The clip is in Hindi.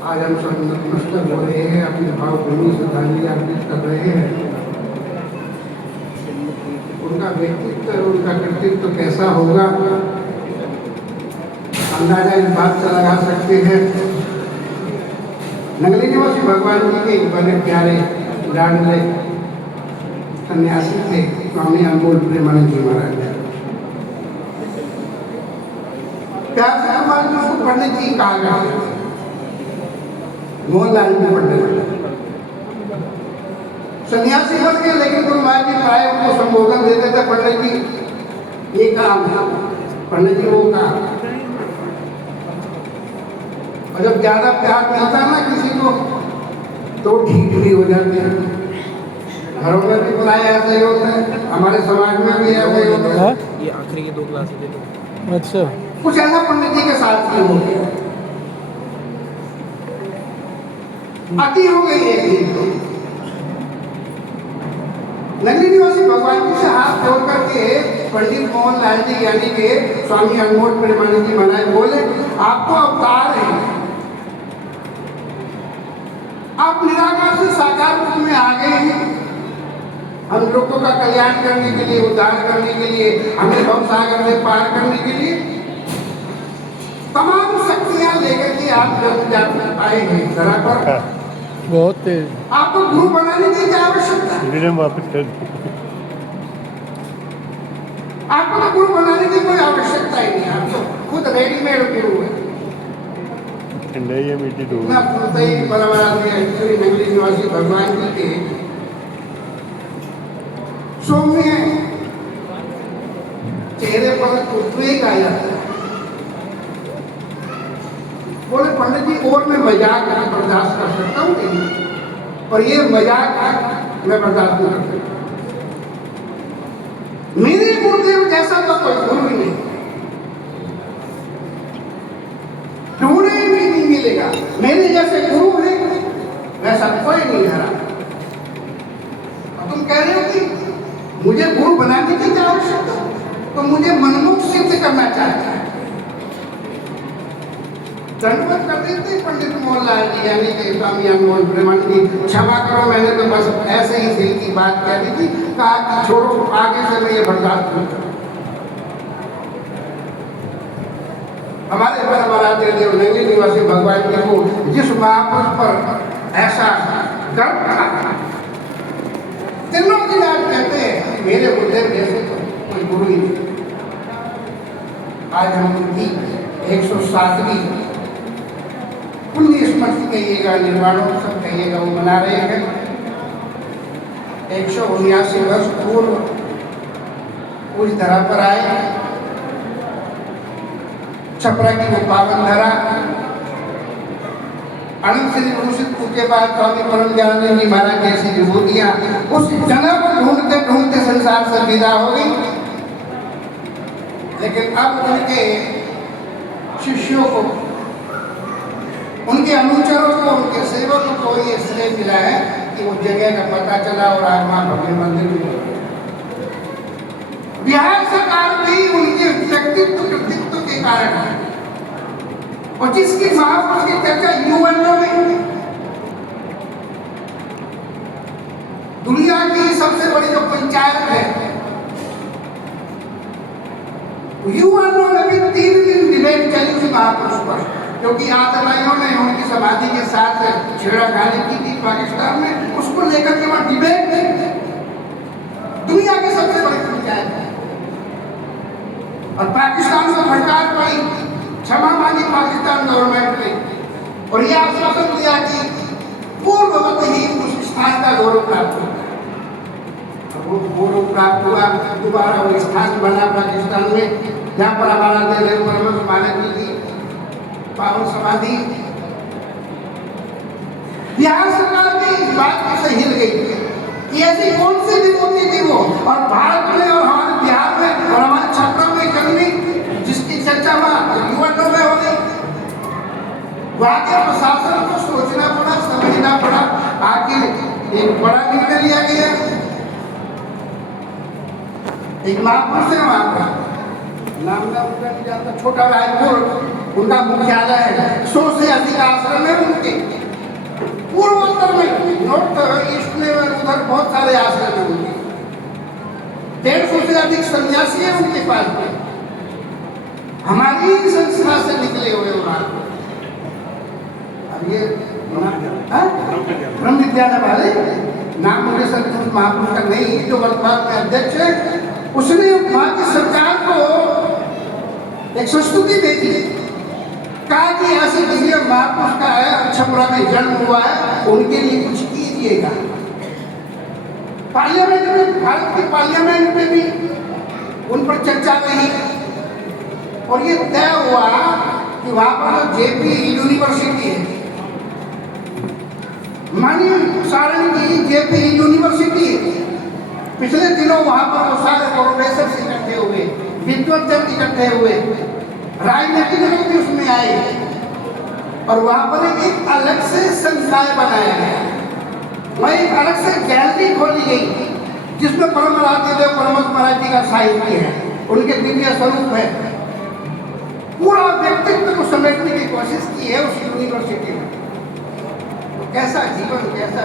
आज हम सब नतमस्तक हो रहे हैं, अपने भावभूमि श्रद्धांजलि अर्पित कर रहे हैं। उनका व्यक्तित्व, उनका कृतित्व कैसा होगा, अंदाजा इस बात से लगा सकते हैं। नगली निवासी भगवान जी के बड़े प्यारे लाडले सन्यासी थे स्वामी अनमोल प्रेमानंद जी महाराज। प्यार से हमारे उसको पंडित जी कहा गया, मोहनलाल जी पंडित सन्यासी बन गए, लेकिन गुरु महाराज जी प्राय उनको संबोधन देते थे, पंडित जी ये काम है, पंडित जी वो काम। और जब ज्यादा प्यार मिलता है ना किसी को तो ठीक भी हो जाते हैं। घरों में भी प्राय ऐसे ही होते हैं, हमारे समाज में भी ऐसे ही होते हैं। ये आखिरी की 2 क्लास दे दो। अच्छा, कुछ ऐसा पंडित जी के साथ भी हो गया, अति हो गई एक दिन तो नगरी निवासी भगवान जी से हाथ जोड़ करके पंडित मोहनलाल जी यानी के स्वामी अनमोल प्रेमानंद जी महाराज बोले, आप तो अवतार हैं, आप निराकार से साकार रूप में आ गए हैं। हम लोगों का कल्याण करने के लिए, उद्धार करने के लिए, हमें भवसागर से पार करने के लिए तमाम शक्तियां लेकर के आप जब आए हैं धरा पर। बहुत तेज। आपको गुरु बनाने की क्या आवश्यकता है? वापस कर आपको तो गुरु बनाने की कोई आवश्यकता ही नहीं, आप तो खुद रेडीमेड गुरु है। नहीं मीठी दो इतना सुनते ही बड़ा श्री नगरी निवासी भगवान जी के सौम्य चेहरे पर उद्वेग आ जाता है। बोले पंडित जी और मैं मजाक बर्दाश्त कर सकता हूँ कि नहीं, और ये मजाक मैं बर्दाश्त नहीं कर सकता। मेरे गुरुदेव जैसा तो कोई गुरु ही नहीं, ढूंढे भी नहीं मिलेगा। मेरे जैसे गुरु है वैसा कोई नहीं है। तुम कह रहे हो कि मुझे गुरु बनाने की क्या आवश्यकता, तो मुझे मनमुख सिद्ध करना चाहता है। दंडवत कर देते पंडित मोहनलाल जी यानी कि स्वामी अनमोल प्रेमानंद जी, क्षमा करो मैंने तो बस ऐसे ही दिल की बात कह दी थी, कहा कि छोड़ो आगे से मैं ये बर्दाश्त नहीं करूँ। हमारे बराबर देव नगरी निवासी भगवान जी को जिस महापुरुष पर ऐसा गर्व था, तीनों दिन आज कहते हैं मेरे गुरुदेव जैसे तो कोई गुरु ही नहीं। आज हम उनकी 107वीं पुण्य स्मृति कहिएगा, निर्वाणोत्सव कहिएगा, वो मना रहे हैं। 179 वर्ष पूर्व उस धरा पर आए, छपरा की वो पावन धरा, अनंत श्री भूषित के बाद स्वामी परम ज्ञानानंद जी महाराज जैसी विभूतियां उस जगह पर ढूंढते ढूंढते संसार से विदा हो गई। लेकिन अब उनके शिष्यों को, उनके अनुचरों को, उनके सेवकों को ये श्रेय मिला है कि उस जगह का पता चला और आज वहां भव्य मंदिर भी। बिहार सरकार भी उनके व्यक्तित्व कृतित्व के कारण है, और जिसकी महापुरुष की चर्चा यूएनओ में, दुनिया की सबसे बड़ी जो पंचायत है, यूएनओ में भी 3 दिन डिबेट चली थी महापुरुष पर, क्योंकि आतंकवादियों ने उनकी समाधि के साथ छेड़खानी की थी पाकिस्तान में। उसको लेकर के वहां डिबेट थी। दुनिया की सबसे बड़ी पंचायत है, और पाकिस्तान को फटकार पड़ी, क्षमा मांगी पाकिस्तान गवर्नमेंट ने, और यह आश्वासन दिया कि पूर्ववत ही उस स्थान का गौरव प्राप्त होगा। वो गौरव प्राप्त हुआ, दोबारा वो स्थान बना पाकिस्तान में, जहाँ पर हमारा देव परम मानक जी की पावन समाधि। बिहार सरकार भी इस बात से हिल गई कि ऐसी कौन सी विभूति थी वो, और भारत में और हमारे बिहार में और हमारे छपरा में कभी जिसकी चर्चा यूएनओ में हो गई। वहां के प्रशासन को सोचना पड़ा, समझना पड़ा, आखिर एक बड़ा निर्णय लिया गया। एक महापुरुष है वहां का, नाम नहीं जानता, छोटा रायपुर उनका मुख्यालय है। 100 से अधिक आश्रम है उनके, नॉर्थ ईस्ट में उधर बहुत सारे आश्रम हैं उनके, 150 से अधिक सन्यासी हैं उनके पास में, हमारी ही संस्था से निकले हुए वहां। अब ये ब्रह्म विद्यालय वाले, नाम मुझे संतोष महापुरुष का नहीं, जो वर्तमान में अध्यक्ष है, उसने वहां की सरकार को एक संस्तुति भेजी, कहा कि ऐसे दिव्य महापुरुष का है, छपरा में जन्म हुआ है, उनके लिए कुछ कीजिएगा। पार्लियामेंट में, भारत के पार्लियामेंट में भी उन पर चर्चा रही और ये तय हुआ कि वहां पर जो जेपी यूनिवर्सिटी है, मानिए सारण की जेपी यूनिवर्सिटी है, पिछले दिनों वहां पर वो सारे प्रोफेसर इकट्ठे हुए, विद्वत इकट्ठे हुए, राजनीतिक लोग भी उसमें आए और वहां पर एक अलग से संकाय बनाया गया, वहीं एक अलग से गैलरी खोली गई जिसमें परम आराध्य परमहंस महाराज जी का साहित्य है, उनके दिव्य स्वरूप है, पूरा व्यक्तित्व को समेटने की कोशिश की है उस यूनिवर्सिटी में। तो कैसा जीवन, कैसा